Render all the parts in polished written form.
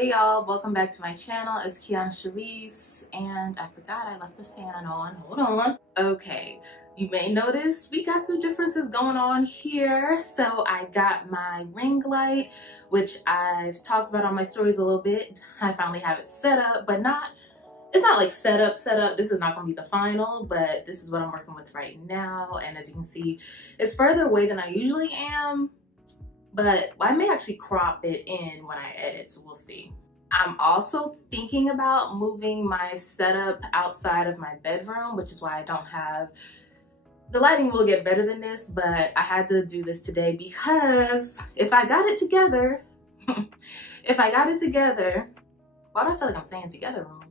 Hey y'all, welcome back to my channel. It's Kionna Sharice, and I forgot I left the fan on. Hold on. Okay, you may notice we got some differences going on here. So I got my ring light, which I've talked about on my stories a little bit. I finally have it set up, but it's not like set up. This is not gonna be the final, but this is what I'm working with right now. And as you can see, it's further away than I usually am. But I may actually crop it in when I edit, so we'll see. I'm also thinking about moving my setup outside of my bedroom, which is why I don't have, the lighting will get better than this, but I had to do this today because if I got it together, why do I feel like I'm saying together wrong?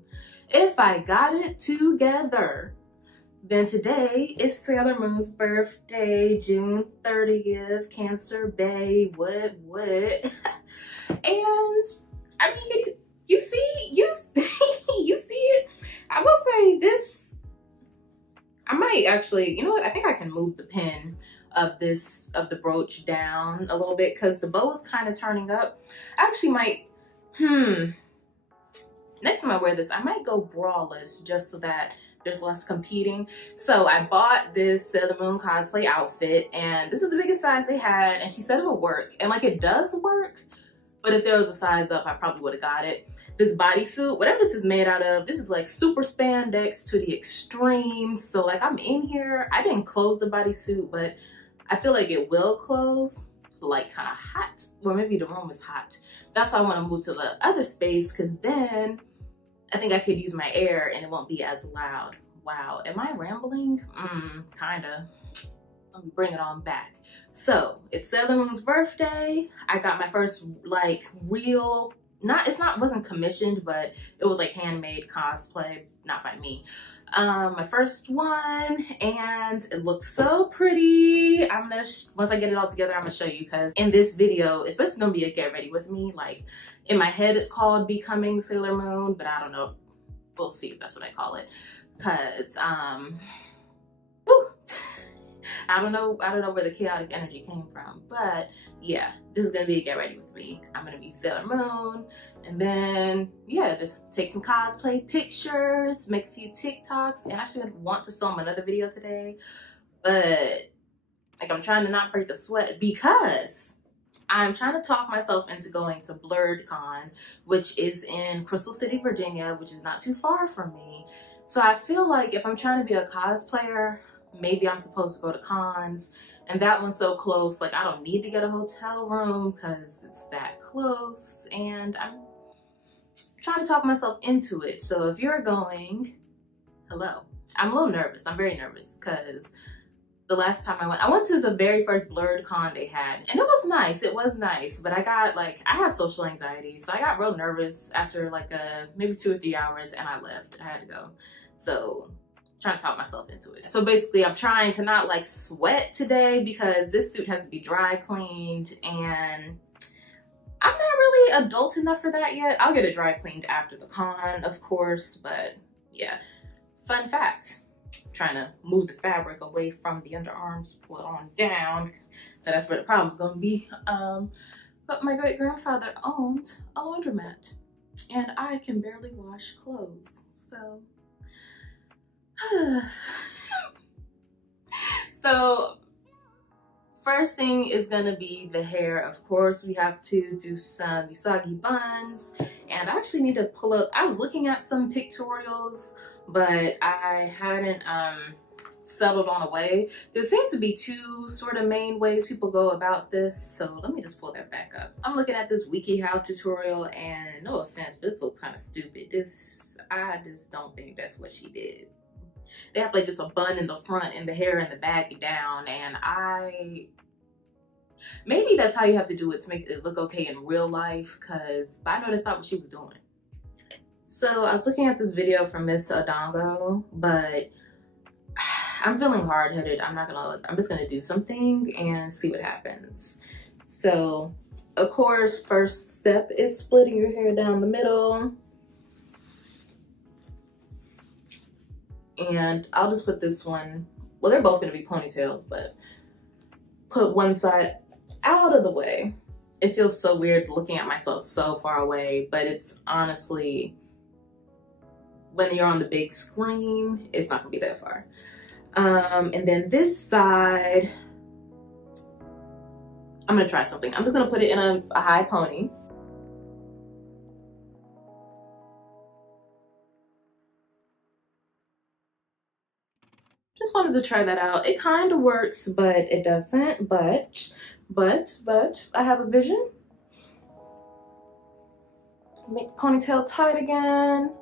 If I got it together, then today is Sailor Moon's birthday, June 30th, Cancer Bay, what? And I mean, you see it? I will say this, I might actually, you know what? I think I can move the pin of the brooch down a little bit because the bow is kind of turning up. I actually might, next time I wear this, I might go braless just so that there's less competing. So I bought this Sailor Moon cosplay outfit, and this is the biggest size they had, and she said it would work, and like it does work, but if there was a size up, I probably would have got it. This bodysuit, whatever this is made out of, this is like super spandex to the extreme. So like I'm in here, I didn't close the bodysuit, but I feel like it will close. It's like kind of hot, or maybe the room is hot. That's why I want to move to the other space, because then I think I could use my air and it won't be as loud. Wow, am I rambling? Kinda. Let me bring it on back. So it's Sailor Moon's birthday. I got my first like real, wasn't commissioned, but it was like handmade cosplay, not by me. My first one, and it looks so pretty. Once I get it all together, I'm gonna show you, because in this video, it's basically gonna be a get ready with me. Like in my head, it's called Becoming Sailor Moon, but I don't know. We'll see if that's what I call it. Cause I don't know where the chaotic energy came from, but yeah, this is gonna be a get ready with me. I'm gonna be Sailor Moon, and then yeah, just take some cosplay pictures, make a few TikToks, and I should want to film another video today, but like I'm trying to not break the sweat because I'm trying to talk myself into going to BlurredCon, which is in Crystal City, Virginia, which is not too far from me. So I feel like if I'm trying to be a cosplayer, maybe I'm supposed to go to cons, and that one's so close, like I don't need to get a hotel room because it's that close, and I'm trying to talk myself into it. So if you're going, hello. I'm a little nervous. I'm very nervous because the last time I went to the very first BlurredCon they had, and it was nice, but I had social anxiety, so I got real nervous after like maybe 2 or 3 hours, and I left. I had to go. So trying to talk myself into it. So basically I'm trying to not like sweat today because this suit has to be dry cleaned, and I'm not really adult enough for that yet. I'll get it dry cleaned after the con, of course, but yeah. Fun fact, trying to move the fabric away from the underarms, pull it on down, so that's where the problem's gonna be. But my great-grandfather owned a laundromat, and I can barely wash clothes, so so first thing is gonna be the hair. Of course, we have to do some Usagi buns, and I actually need to pull up, I was looking at some pictorials, but I hadn't settled on a way. There seems to be 2 sort of main ways people go about this, so let me just pull that back up. I'm looking at this WikiHow tutorial, and no offense, but this looks kind of stupid. I just don't think that's what she did. They have like just a bun in the front and the hair in the back down, and maybe that's how you have to do it to make it look okay in real life, because I know that's not what she was doing. So I was looking at this video from Miss Odongo, but I'm feeling hard-headed. I'm just gonna do something and see what happens. So of course, first step is splitting your hair down the middle. And I'll just put this one, well, they're both gonna be ponytails, but put one side out of the way. it feels so weird looking at myself so far away, but it's honestly, when you're on the big screen, it's not gonna be that far. And then this side, I'm gonna try something. I'm just gonna put it in a high pony. Just wanted to try that out. It kind of works, but it doesn't. But I have a vision. Make the ponytail tight again.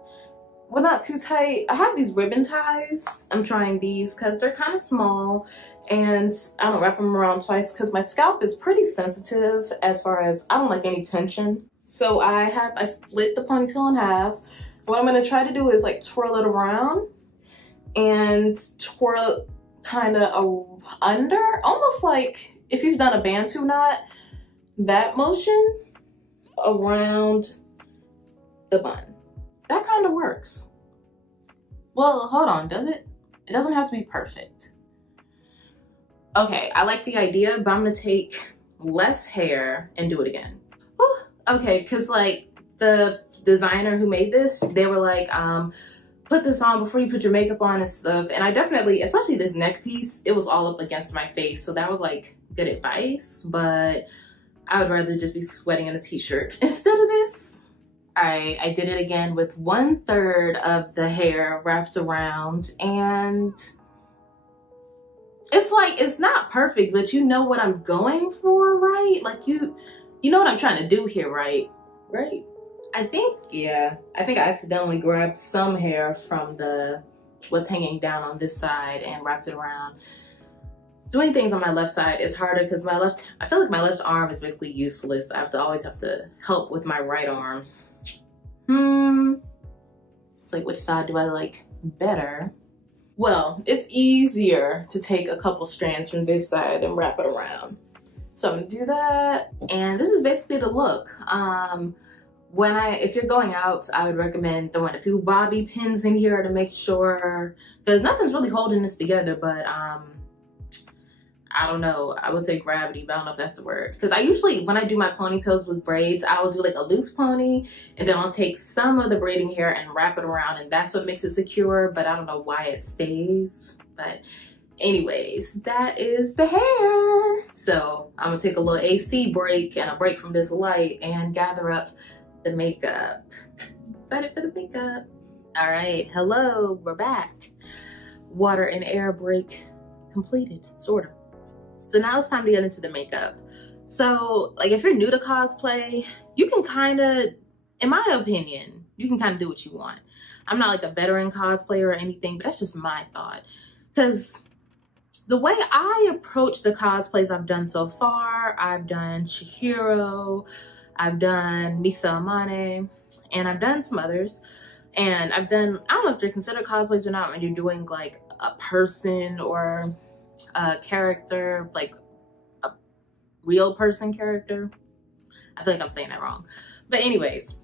Well, not too tight. I have these ribbon ties. I'm trying these because they're kind of small, and I don't wrap them around twice because my scalp is pretty sensitive as far as I don't like any tension. So I split the ponytail in half. What I'm gonna try to do is like twirl it around and twirl it kind of under, almost like if you've done a bantu knot, that motion around the bun. That kind of works. Well, hold on, does it? It doesn't have to be perfect. Okay, I like the idea, but I'm gonna take less hair and do it again. Whew. Okay, cause like the designer who made this, they were like, put this on before you put your makeup on and stuff. And I definitely, especially this neck piece, it was all up against my face. So that was like good advice, but I would rather just be sweating in a t-shirt instead of this. All right, I did it again with 1/3 of the hair wrapped around, and it's like, it's not perfect, but you know what I'm going for, right? Like you know what I'm trying to do here, right? Right? I think, yeah, I think I accidentally grabbed some hair from what's hanging down on this side and wrapped it around. Doing things on my left side is harder because I feel like my left arm is basically useless. I always have to help with my right arm. It's like, which side do I like better? Well, it's easier to take a couple strands from this side and wrap it around. So I'm gonna do that. And this is basically the look. If you're going out, I would recommend throwing a few bobby pins in here to make sure, because nothing's really holding this together, but I don't know, I would say gravity, but I don't know if that's the word. Because I usually, when I do my ponytails with braids, I will do like a loose pony, and then I'll take some of the braiding hair and wrap it around, and that's what makes it secure, but I don't know why it stays. But anyways, that is the hair. So I'm gonna take a little AC break and a break from this light and gather up the makeup. Excited for the makeup. All right, hello, we're back. Water and air break completed, sort of. So now it's time to get into the makeup. So like if you're new to cosplay, you can kind of, in my opinion, you can kind of do what you want. I'm not like a veteran cosplayer or anything, but that's just my thought. Because the way I approach the cosplays I've done so far, I've done Chihiro, I've done Misa Amane, and I've done some others. And I've done, I don't know if they're considered cosplays or not when you're doing like a person or a character, like a real person character. I feel like I'm saying that wrong. But anyways,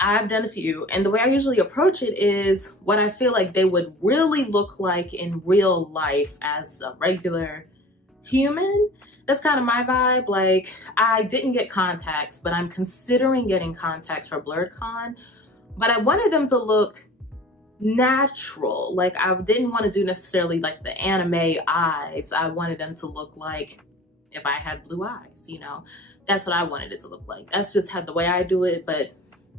I've done a few, and the way I usually approach it is what I feel like they would really look like in real life as a regular human. That's kind of my vibe. Like, I didn't get contacts, but I'm considering getting contacts for BlurredCon, but I wanted them to look natural. Like, I didn't want to do necessarily like the anime eyes. I wanted them to look like if I had blue eyes, you know. That's what I wanted it to look like. That's just how the way I do it, but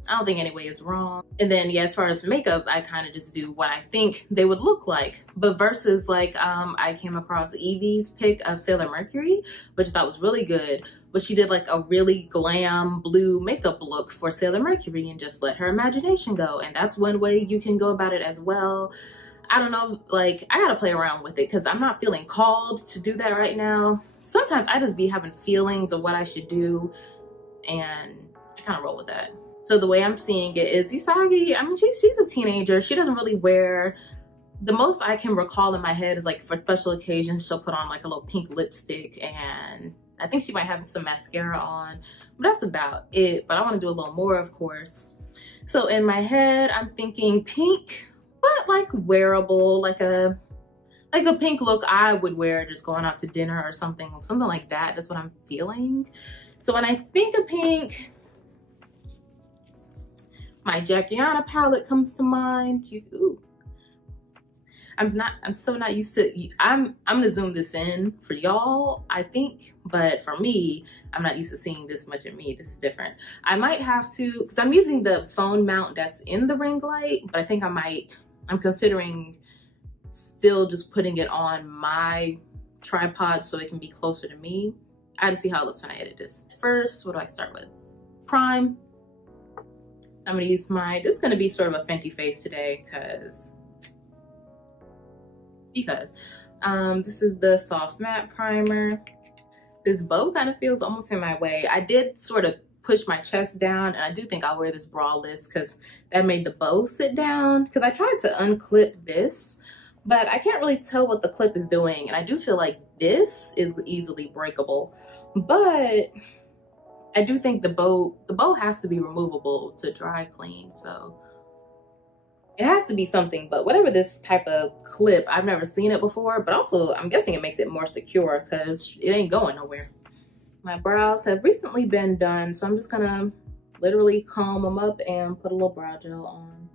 I don't think any way is wrong. And then yeah, as far as makeup, I kind of just do what I think they would look like. But versus like, I came across Evie's pic of Sailor Mercury, which I thought was really good. But she did like a really glam blue makeup look for Sailor Mercury and just let her imagination go. And that's one way you can go about it as well. I don't know, like, I gotta play around with it because I'm not feeling called to do that right now. Sometimes I just be having feelings of what I should do, and I kind of roll with that. So the way I'm seeing it is Usagi, I mean, she's a teenager. She doesn't really wear, the most I can recall in my head is like for special occasions, she'll put on like a little pink lipstick, and I think she might have some mascara on, but that's about it. But I want to do a little more, of course. So in my head, I'm thinking pink, but like wearable, like a pink look I would wear just going out to dinner or something like that. That's what I'm feeling. So when I think of pink, my Kionna palette comes to mind. Ooh. I'm still not used to, I'm gonna zoom this in for y'all, I think, but for me, I'm not used to seeing this much of me. This is different. I might have to, because I'm using the phone mount that's in the ring light, but I think I'm considering still just putting it on my tripod so it can be closer to me. I gotta see how it looks when I edit this. First, what do I start with? Prime. I'm gonna use this is gonna be sort of a Fenty face today because this is the soft matte primer. This bow kind of feels almost in my way. I did sort of push my chest down, and I do think I'll wear this braless because that made the bow sit down, because I tried to unclip this, but I can't really tell what the clip is doing, and I do feel like this is easily breakable, but I do think the bow has to be removable to dry clean, so it has to be something. But whatever this type of clip, I've never seen it before, but also I'm guessing it makes it more secure because it ain't going nowhere. My brows have recently been done, so I'm just gonna literally comb them up and put a little brow gel on.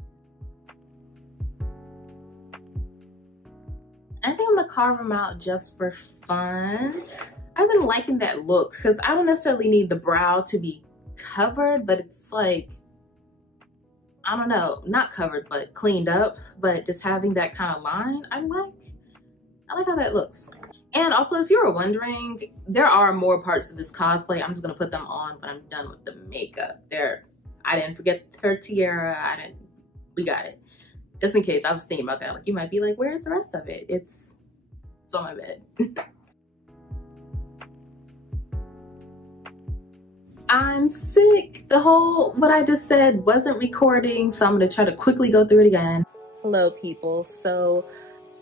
I think I'm gonna carve them out just for fun. I've been liking that look because I don't necessarily need the brow to be covered, but it's like, I don't know, not covered, but cleaned up, but just having that kind of line, I like how that looks. And also, if you were wondering, there are more parts of this cosplay. I'm just gonna put them on when I'm done with the makeup. I didn't forget her tiara, we got it. Just in case, I was thinking about that. Like, you might be like, where's the rest of it? It's on my bed. I'm sick. What I just said wasn't recording, so I'm gonna try to quickly go through it again. Hello, people. So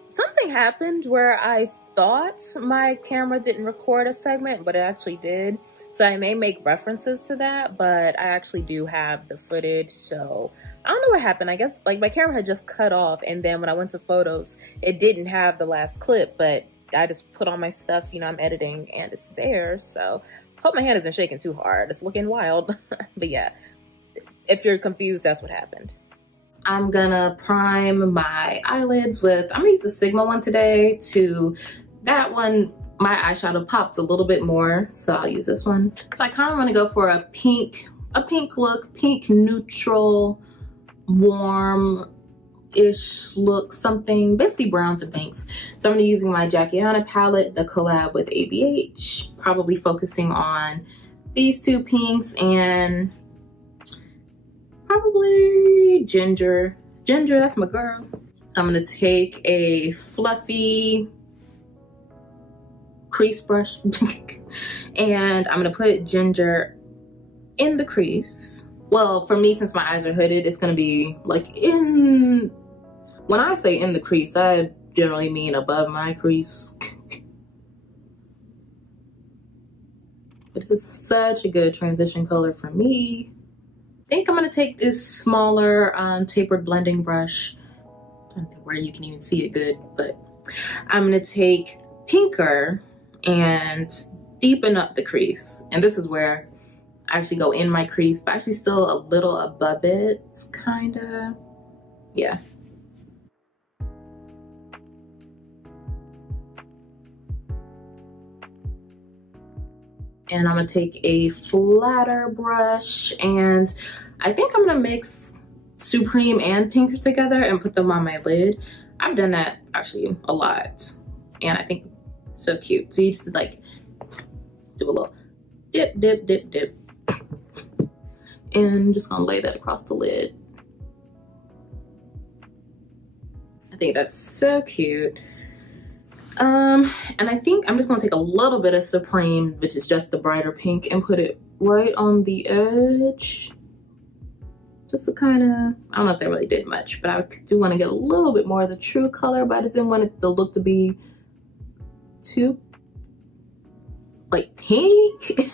something happened where I thought my camera didn't record a segment, but it actually did. So I may make references to that, but I actually do have the footage. So I don't know what happened. I guess like my camera had just cut off, and then when I went to photos, it didn't have the last clip, but I just put on my stuff, you know, I'm editing and it's there. So hope my hand isn't shaking too hard. It's looking wild. But yeah, if you're confused, that's what happened. I'm gonna prime my eyelids with, I'm gonna use the Sigma one today. That one, my eyeshadow popped a little bit more, so I'll use this one. So I kind of want to go for a pink look, pink neutral, warm-ish look, something, basically browns and pinks. So I'm gonna be using my Kionna palette, the collab with ABH, probably focusing on these two pinks and probably ginger, that's my girl. So I'm gonna take a fluffy crease brush and I'm gonna put ginger in the crease. Well, for me, since my eyes are hooded, it's gonna be like when I say in the crease, I generally mean above my crease. But this is such a good transition color for me. I think I'm gonna take this smaller tapered blending brush. I don't think where you can even see it good, but I'm gonna take pinker and deepen up the crease. And this is where I actually go in my crease, but actually still a little above it. It's kinda, yeah. And I'm gonna take a flatter brush, and I think I'm gonna mix Supreme and Pinker together and put them on my lid. I've done that actually a lot, and I think it's so cute. So you just like do a little dip, dip, dip, dip. And I'm just gonna lay that across the lid. I think that's so cute. And I think I'm just gonna take a little bit of Supreme, which is just the brighter pink, and put it right on the edge. Just to kind of, I don't know if that really did much, but I do want to get a little bit more of the true color, but I just didn't want the look to be too like pink.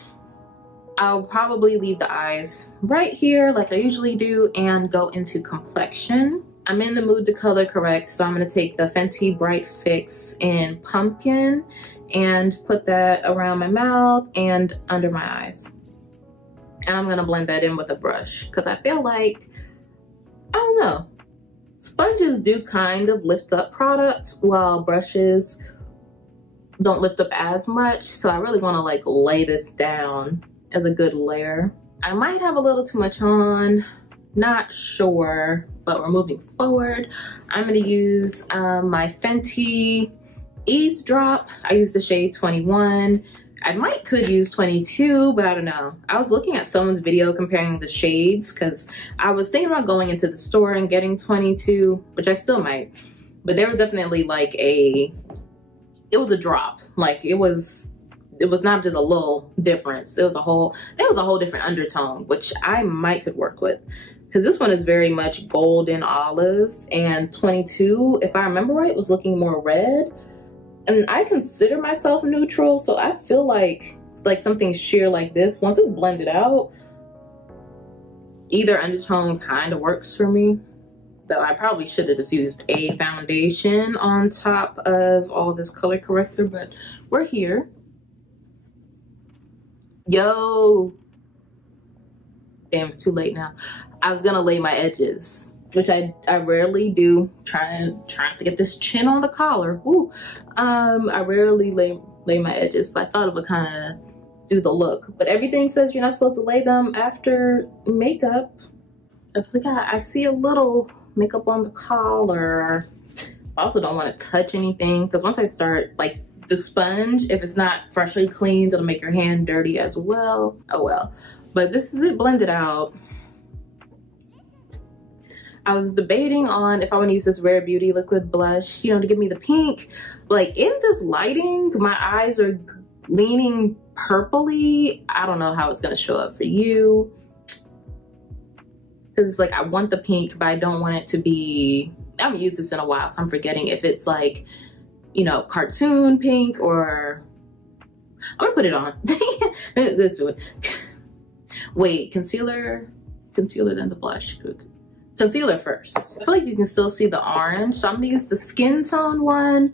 I'll probably leave the eyes right here like I usually do and go into complexion. I'm in the mood to color correct, so I'm gonna take the Fenty Bright Fix in Pumpkin and put that around my mouth and under my eyes. And I'm gonna blend that in with a brush because I feel like, I don't know, sponges do kind of lift up products while brushes don't lift up as much. So I really want to like lay this down as a good layer. I might have a little too much on, not sure, but we're moving forward. I'm gonna use my Fenty Eaze drop. I used the shade 21. I could use 22, but I don't know. I was looking at someone's video comparing the shades because I was thinking about going into the store and getting 22, which I still might. But there was definitely like it was a drop. Like it was not just a little difference. It was a whole different undertone, which I could work with. Because this one is very much golden olive, and 22, if I remember right, was looking more red. And I consider myself neutral, so I feel like something sheer like this, once it's blended out, either undertone kind of works for me. Though I probably should have just used a foundation on top of all this color corrector, but we're here. Yo. Damn, it's too late now. I was gonna lay my edges, which I rarely do, trying to get this chin on the collar. Ooh. I rarely lay my edges, but I thought it would kind of do the look. But everything says you're not supposed to lay them after makeup. I see a little makeup on the collar. I also don't want to touch anything because once I start, like the sponge, if it's not freshly cleaned, it'll make your hand dirty as well. Oh well. But this is it blended out. I was debating on if I want to use this Rare Beauty liquid blush, you know, to give me the pink. Like in this lighting, my eyes are leaning purpley. I don't know how it's going to show up for you. Because like I want the pink, but I don't want it to be, I haven't used this in a while, so I'm forgetting if it's like, you know, cartoon pink or, I'm gonna put it on. Let's do it. Wait, concealer then the blush. Concealer first. I feel like you can still see the orange, so I'm gonna use the skin tone one.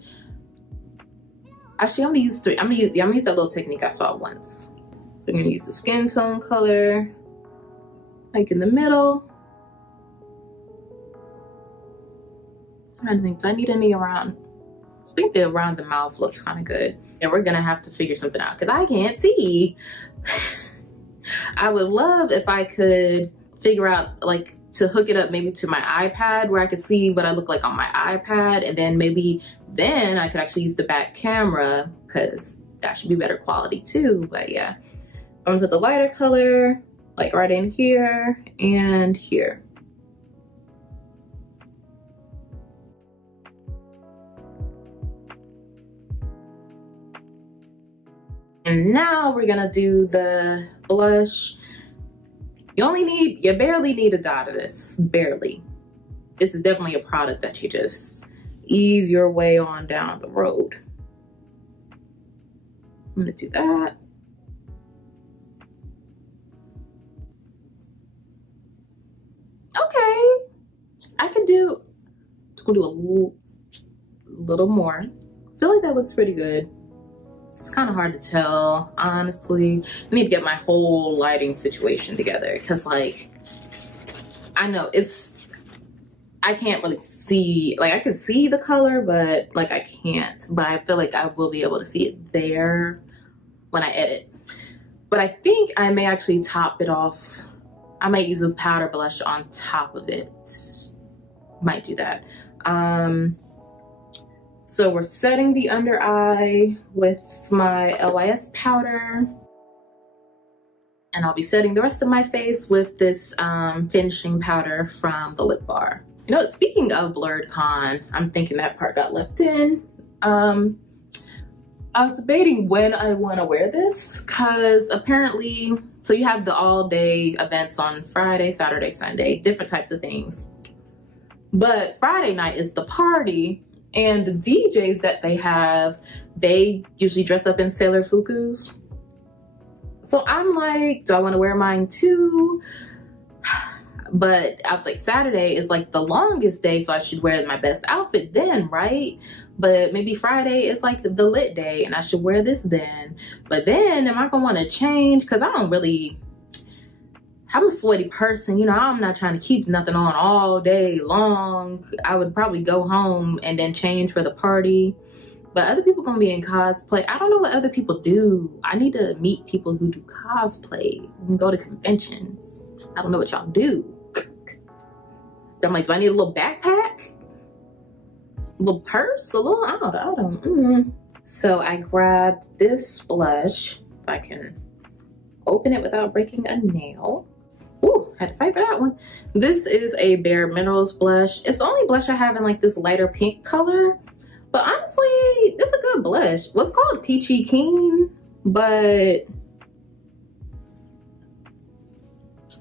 Actually, I'm gonna use three. I'm gonna use that little technique I saw once. So I'm gonna use the skin tone color, like in the middle. I'm trying to think, do I need any around? I think the around the mouth looks kind of good. And we're gonna have to figure something out because I can't see. I would love if I could figure out like to hook it up maybe to my iPad where I could see what I look like on my iPad, and then maybe then I could actually use the back camera because that should be better quality too. But yeah, I'm gonna put the lighter color like right in here and here. And now we're gonna do the blush. You barely need a dot of this, barely. This is definitely a product that you just ease your way on down the road. So I'm gonna do that. Okay, I can do, just gonna do a little more. I feel like that looks pretty good. It's kind of hard to tell, honestly. I need to get my whole lighting situation together because like, I know I can't really see, like I can see the color, but like I can't, but I feel like I will be able to see it there when I edit. But I think I may actually top it off. I might use a powder blush on top of it. Might do that. So we're setting the under eye with my LYS powder. And I'll be setting the rest of my face with this finishing powder from the Lip Bar. You know, speaking of blurred con, I'm thinking that part got left in. I was debating when I want to wear this because apparently, so you have the all day events on Friday, Saturday, Sunday, different types of things. But Friday night is the party. And the DJs that they have, they usually dress up in Sailor Fukus. So I'm like, do I want to wear mine too? But I was like, Saturday is like the longest day, so I should wear my best outfit then, right? But maybe Friday is like the lit day and I should wear this then. But then am I gonna want to change? Because I don't really, I'm a sweaty person, you know, I'm not trying to keep nothing on all day long. I would probably go home and then change for the party. But other people gonna be in cosplay. I don't know what other people do. I need to meet people who do cosplay and go to conventions. I don't know what y'all do. I'm like, do I need a little backpack? A little purse? A little, I don't. So I grabbed this blush. If I can open it without breaking a nail. Ooh, had to fight for that one. This is a Bare Minerals blush. It's the only blush I have in like this lighter pink color. But honestly, it's a good blush. What's called Peachy Keen, but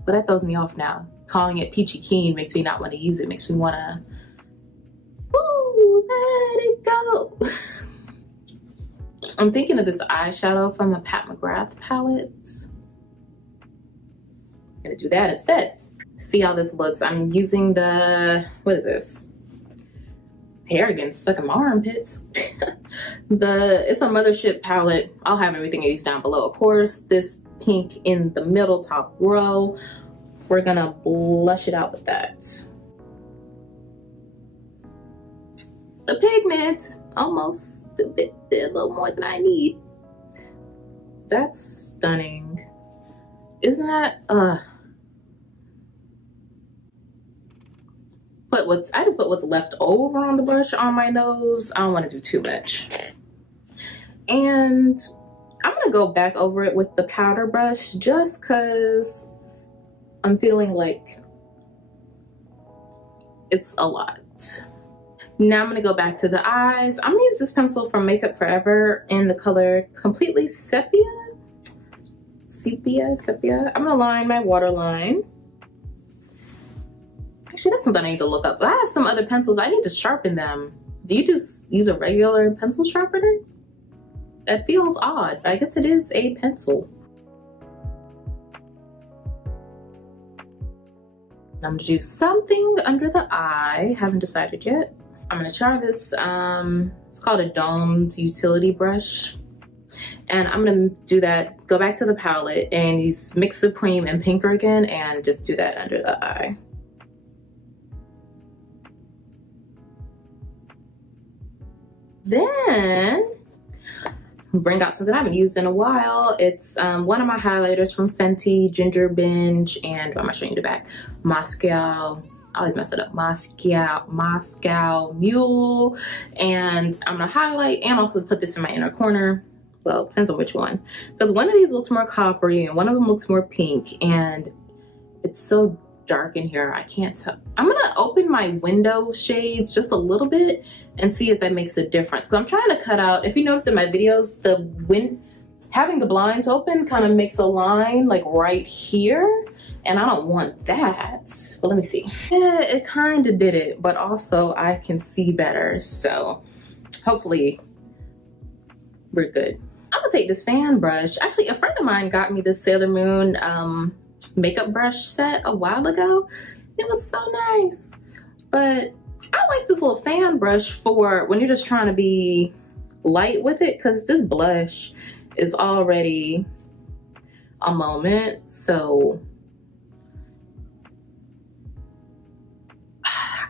that throws me off now. Calling it Peachy Keen makes me not want to use it. Makes me want to, ooh, let it go. I'm thinking of this eyeshadow from a Pat McGrath palette. I'm gonna do that instead. See how this looks. I'm using the, what is this? Hair getting stuck in my armpits. It's a Mothership palette. I'll have everything I use down below. Of course, this pink in the middle top row. We're gonna blush it out with that. The pigment, almost a little more than I need. That's stunning. Isn't that, I just put what's left over on the brush on my nose. I don't want to do too much. And I'm gonna go back over it with the powder brush just cause I'm feeling like it's a lot. Now I'm gonna go back to the eyes. I'm gonna use this pencil from Makeup Forever in the color Completely Sepia. I'm gonna line my waterline. Actually, that's something I need to look up. I have some other pencils. I need to sharpen them. Do you just use a regular pencil sharpener? That feels odd, but I guess it is a pencil. I'm gonna do something under the eye. Haven't decided yet. I'm gonna try this, it's called a domed utility brush. And I'm gonna do that, go back to the palette and use Mix Supreme and Pinker again and just do that under the eye. Then bring out something I haven't used in a while. It's one of my highlighters from Fenty, Ginger Binge, and what am I showing you the back? Moscow, I always mess it up, Moscow Mule. And I'm gonna highlight and also put this in my inner corner. Well, depends on which one. Because one of these looks more coppery and one of them looks more pink, and it's so dark in here, I can't tell. I'm gonna open my window shades just a little bit and see if that makes a difference. Because I'm trying to cut out, if you noticed in my videos, having the blinds open kind of makes a line like right here, and I don't want that. But let me see. Yeah, it kind of did it, but also I can see better. So hopefully we're good. I'm gonna take this fan brush. Actually, a friend of mine got me this Sailor Moon makeup brush set a while ago. It was so nice. But I like this little fan brush for when you're just trying to be light with it, because this blush is already a moment. So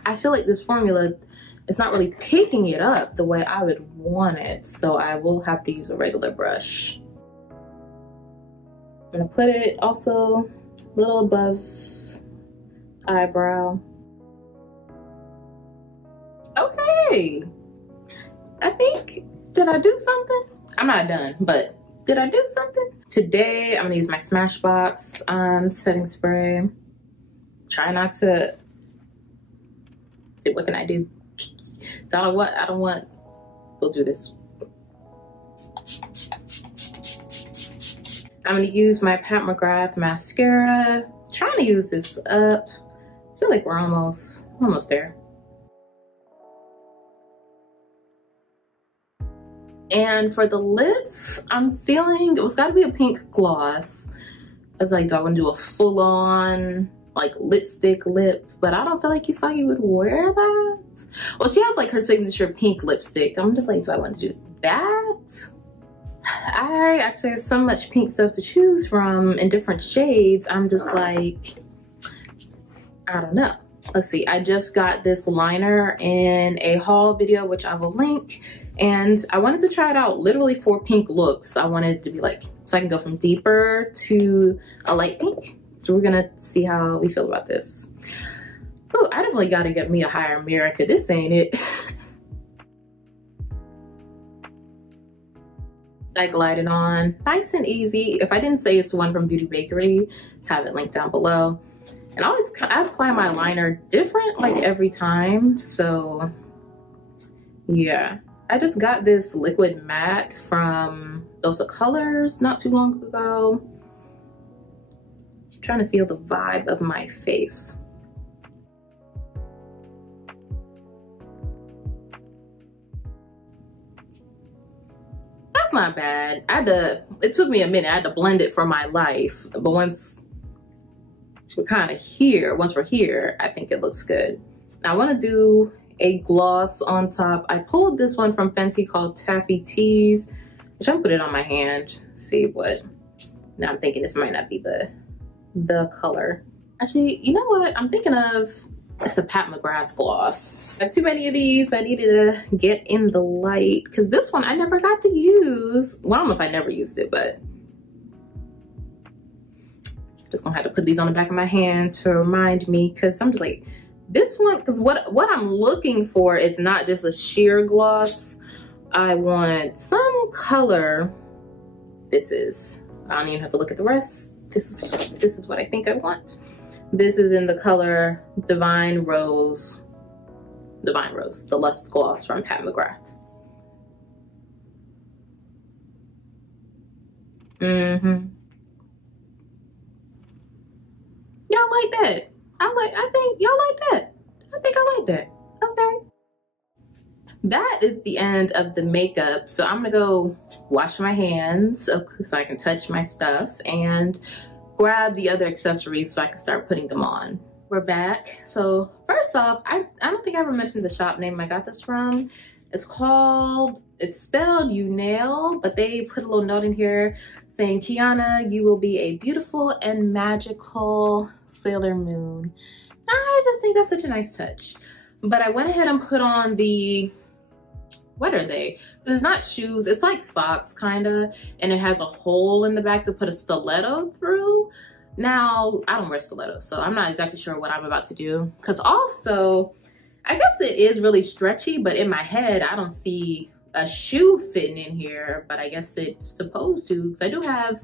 I feel like this formula, it's not really picking it up the way I would want it. So I will have to use a regular brush. I'm gonna put it also a little above eyebrow. Okay, I think, did I do something? I'm not done, but did I do something? Today, I'm gonna use my Smashbox setting spray. Try not to, see, what can I do? I don't want, we'll do this. I'm gonna use my Pat McGrath mascara. Trying to use this up. I feel like we're almost there. And for the lips, I'm feeling, it was gotta be a pink gloss. I was like, do I wanna do a full-on like lipstick lip? But I don't feel like Usagi would wear that. Well, she has like her signature pink lipstick. I'm just like, do I wanna do that? I actually have so much pink stuff to choose from in different shades. I'm just like, I don't know. Let's see, I just got this liner in a haul video, which I will link. And I wanted to try it out literally for pink looks. I wanted it to be like, so I can go from deeper to a light pink. So we're gonna see how we feel about this. Oh, I definitely gotta get me a higher mirror, cause this ain't it. I glide it on nice and easy. If I didn't say it's the one from Beauty Bakery, have it linked down below. And I apply my liner different like every time. So yeah, I just got this liquid matte from Those Are Colors not too long ago. Just trying to feel the vibe of my face. That's not bad. It took me a minute. I had to blend it for my life. But once we're kind of here, I think it looks good. Now I want to do a gloss on top. I pulled this one from Fenty called Taffy Tease, which I'm gonna put it on my hand. See what, now I'm thinking this might not be the color. Actually, you know what? I'm thinking of, it's a Pat McGrath gloss. I have too many of these, but I needed to get in the light because this one I never got to use. Well, I don't know if I never used it, but just gonna have to put these on the back of my hand to remind me, because I'm just like, this one, because what I'm looking for is not just a sheer gloss. I want some color. This is, I don't even have to look at the rest. This is what I think I want. This is in the color Divine Rose, the Lust Gloss from Pat McGrath. Mm-hmm. Y'all like that? I think y'all like that. I think I like that. Okay. That is the end of the makeup. So I'm gonna go wash my hands so I can touch my stuff and grab the other accessories so I can start putting them on. We're back. So first off, I don't think I ever mentioned the shop name I got this from. It's spelled You Nail, but they put a little note in here saying, Kionna, you will be a beautiful and magical Sailor Moon. I just think that's such a nice touch. But I went ahead and put on the, what are they? It's not shoes, it's like socks kinda, and it has a hole in the back to put a stiletto through. Now, I don't wear stilettos, so I'm not exactly sure what I'm about to do. Cause also, I guess it is really stretchy, but in my head, I don't see a shoe fitting in here, but I guess it's supposed to, because I do have,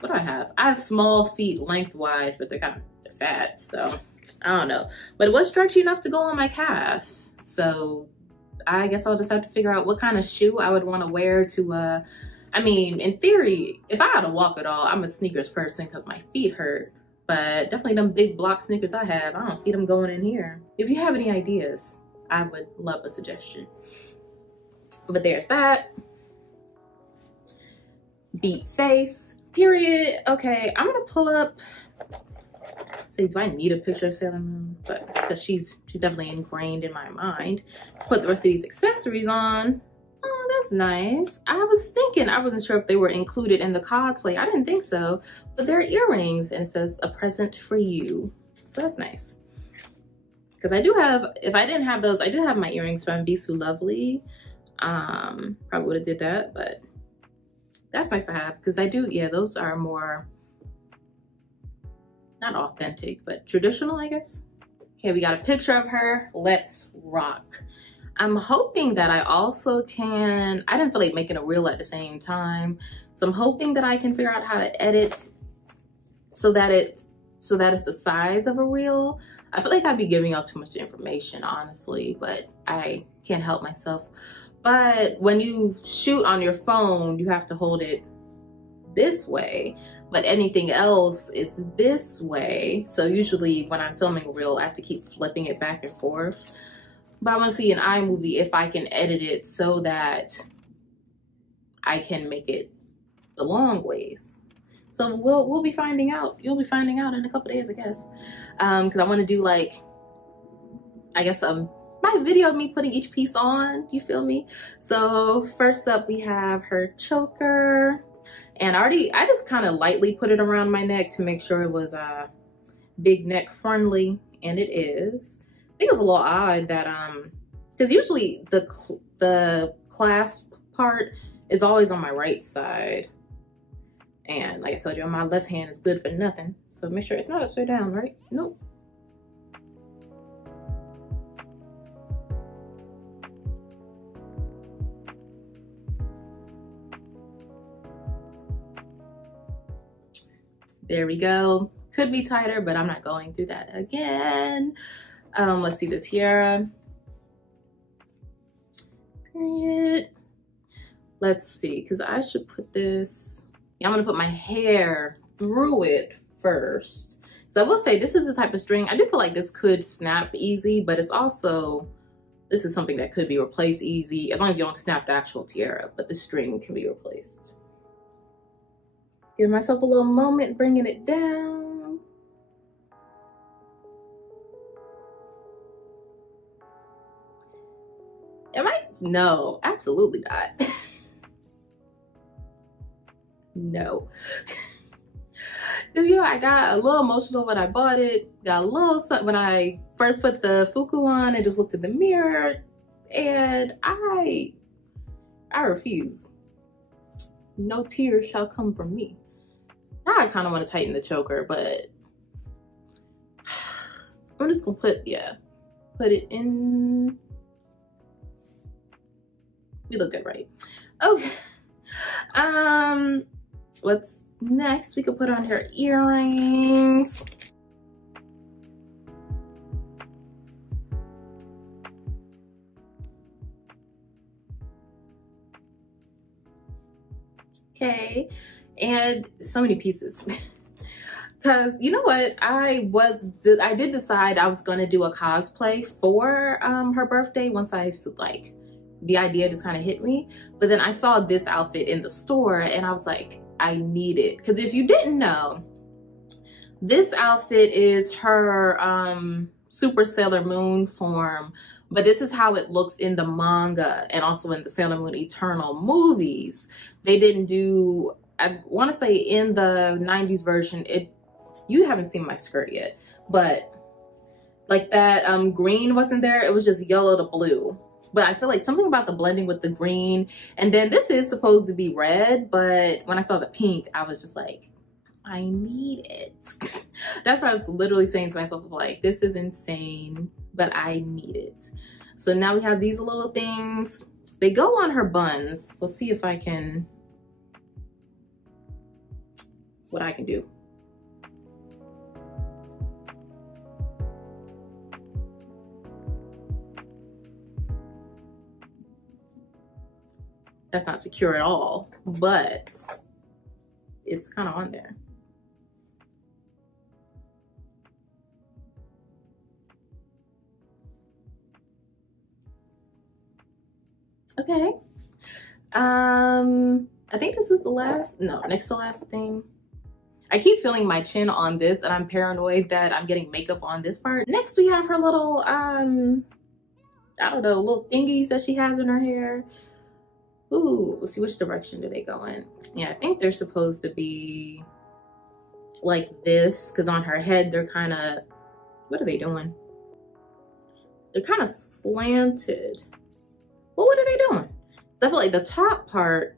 what do I have? I have small feet lengthwise, but they're fat, so I don't know. But it was stretchy enough to go on my calf, so I guess I'll just have to figure out what kind of shoe I would want to wear to, I mean, in theory, if I had to walk at all, I'm a sneakers person because my feet hurt. But definitely them big block sneakers I have, I don't see them going in here. If you have any ideas, I would love a suggestion. But there's that. Beat face, period. Okay, I'm gonna pull up, see, do I need a picture of Sailor Moon? But because she's definitely ingrained in my mind. Put the rest of these accessories on. Oh, that's nice. I was thinking, I wasn't sure if they were included in the cosplay. I didn't think so, but they're earrings and it says a present for you. So that's nice. Because I do have, if I didn't have those, I do have my earrings from Be So Lovely. Probably would have did that, but that's nice to have because I do, yeah, those are more, not authentic, but traditional, I guess. Okay, we got a picture of her. Let's rock. I'm hoping that I also can, I didn't feel like making a reel at the same time. So I'm hoping that I can figure out how to edit so that it's the size of a reel. I feel like I'd be giving out too much information, honestly, but I can't help myself. But when you shoot on your phone, you have to hold it this way, but anything else is this way. So usually when I'm filming a reel, I have to keep flipping it back and forth. But I want to see in iMovie if I can edit it so that I can make it the long ways. So we'll be finding out. You'll be finding out in a couple days, I guess. Because I want to do like, I guess my my video of me putting each piece on, you feel me? So first up we have her choker, and I just kind of lightly put it around my neck to make sure it was big neck friendly, and it is. I think it's a little odd that because usually the clasp part is always on my right side, and like I told you, my left hand is good for nothing, so make sure it's not upside down, right? Nope. There we go. Could be tighter, but I'm not going through that again. Let's see the tiara. Period. Let's see, because I should put this, yeah, I'm gonna put my hair through it first. So I will say this is the type of string, I do feel like this could snap easy, but it's also, this is something that could be replaced easy as long as you don't snap the actual tiara, but the string can be replaced. Give myself a little moment, bringing it down. Am I? No, absolutely not. No. You know, I got a little emotional when I bought it. Got a little, when I first put the fuku on and just looked in the mirror, and I refuse. No tears shall come from me. Now I kind of want to tighten the choker, but I'm just gonna put it in. We look good, right? Okay. What's next? We could put on her earrings. Okay, and so many pieces. Because you know what, I did decide I was gonna do a cosplay for her birthday once I like, the idea just kind of hit me. But then I saw this outfit in the store and I was like, I need it. Because if you didn't know, this outfit is her Super Sailor Moon form, but this is how it looks in the manga and also in the Sailor Moon Eternal movies. They didn't do, I want to say in the 90s version, you haven't seen my skirt yet, but like that green wasn't there. It was just yellow to blue. But I feel like something about the blending with the green, and then this is supposed to be red, but when I saw the pink, I was just like, I need it. That's what I was literally saying to myself, like, this is insane, but I need it. So now we have these little things. They go on her buns. Let's see if I can, what I can do. That's not secure at all, but it's kind of on there. Okay. I think this is the last, no, next to last thing. I keep feeling my chin on this and I'm paranoid that I'm getting makeup on this part. Next we have her little, I don't know, little thingies that she has in her hair. Ooh, let's see, which direction do they go in? Yeah, I think they're supposed to be like this, because on her head, they're kind of, what are they doing? They're kind of slanted. Well, what are they doing? I feel like the top part,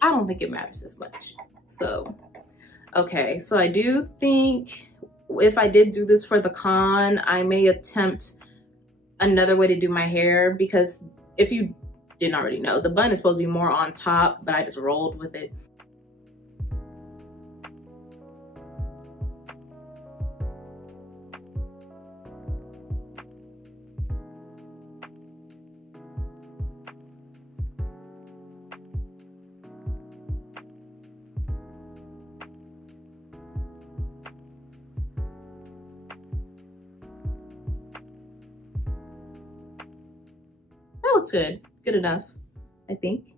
I don't think it matters as much. So, okay, so I do think if I did do this for the con, I may attempt another way to do my hair, because if you didn't already know, the bun is supposed to be more on top, but I just rolled with it. That looks good. Good enough, I think.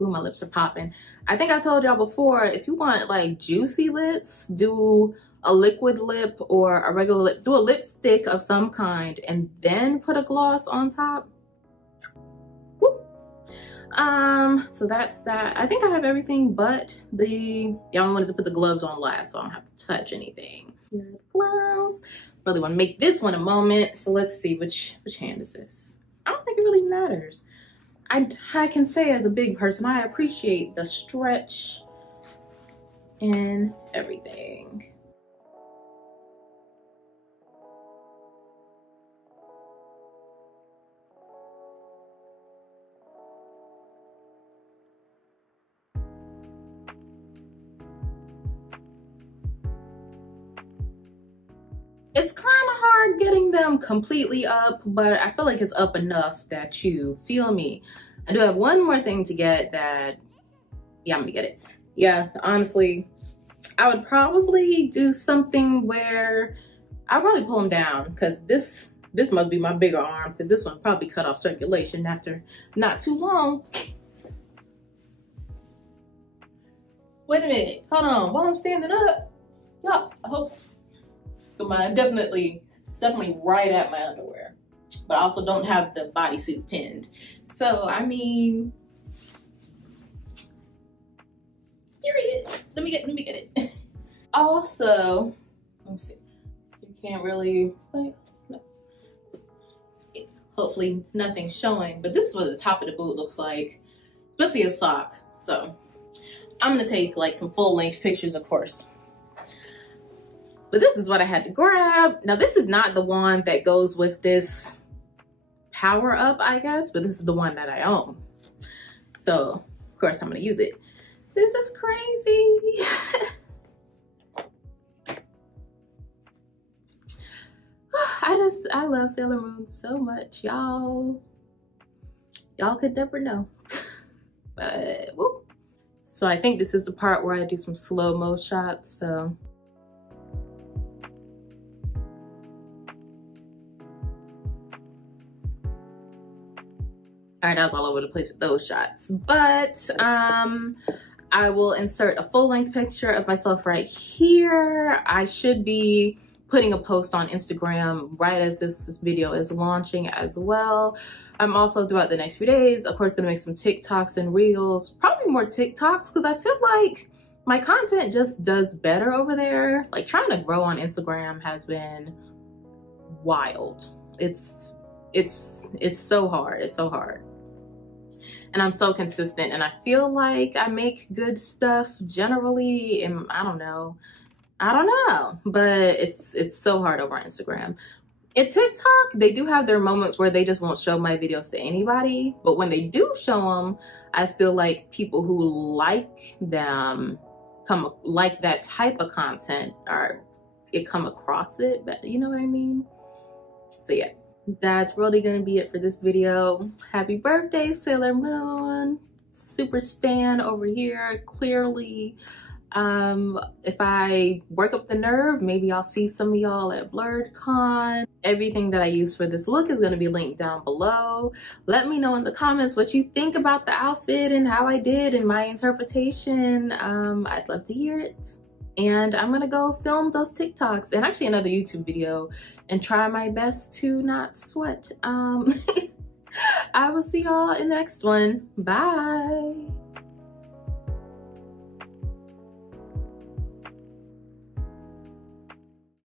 Ooh, my lips are popping. I think I told y'all before, if you want like juicy lips, do a liquid lip or a regular lip, do a lipstick of some kind and then put a gloss on top. Woo. So that's that. I think I have everything but the, I only wanted to put the gloves on last, so I don't have to touch anything. Here are the gloves. Really want to make this one a moment. So let's see, which hand is this? I don't think it really matters. I can say as a big person, I appreciate the stretch and everything. It's kind of hard getting them completely up, but I feel like it's up enough that you feel me. I do have one more thing to get that, yeah, I'm gonna get it. Yeah, honestly, I would probably do something where I'll probably pull them down because this must be my bigger arm because this one probably cut off circulation after not too long. Wait a minute, hold on, while I'm standing up, y'all, I hope. Mine definitely, it's definitely right at my underwear, but I also don't have the bodysuit pinned. So, I mean, period. Let me get it. Also, let me see. You can't really, wait, no. Hopefully nothing's showing, but this is what the top of the boot looks like. Let's see a sock. So, I'm gonna take like some full length pictures, of course. But this is what I had to grab. Now, this is not the one that goes with this power up, I guess, but this is the one that I own. So, of course, I'm gonna use it. This is crazy. I love Sailor Moon so much, y'all. Y'all could never know. But, whoop. So I think this is the part where I do some slow-mo shots, so. All right, I was all over the place with those shots, but I will insert a full-length picture of myself right here. I should be putting a post on Instagram right as this video is launching as well. I'm also throughout the next few days, of course, gonna make some TikToks and Reels, probably more TikToks because I feel like my content just does better over there. Like trying to grow on Instagram has been wild. It's so hard, it's so hard. And I'm so consistent and I feel like I make good stuff generally, and I don't know, but it's so hard over on Instagram. In TikTok, they do have their moments where they just won't show my videos to anybody, but when they do show them, I feel like people who like them like that type of content come across it, but you know what I mean? So yeah. That's really gonna be it for this video. Happy birthday, Sailor Moon. Super stan over here, clearly. If I work up the nerve, maybe I'll see some of y'all at BlurredCon. Everything that I use for this look is gonna be linked down below. Let me know in the comments what you think about the outfit and how I did and my interpretation. I'd love to hear it. And I'm gonna go film those TikToks and actually another YouTube video and try my best to not sweat. I will see y'all in the next one. Bye.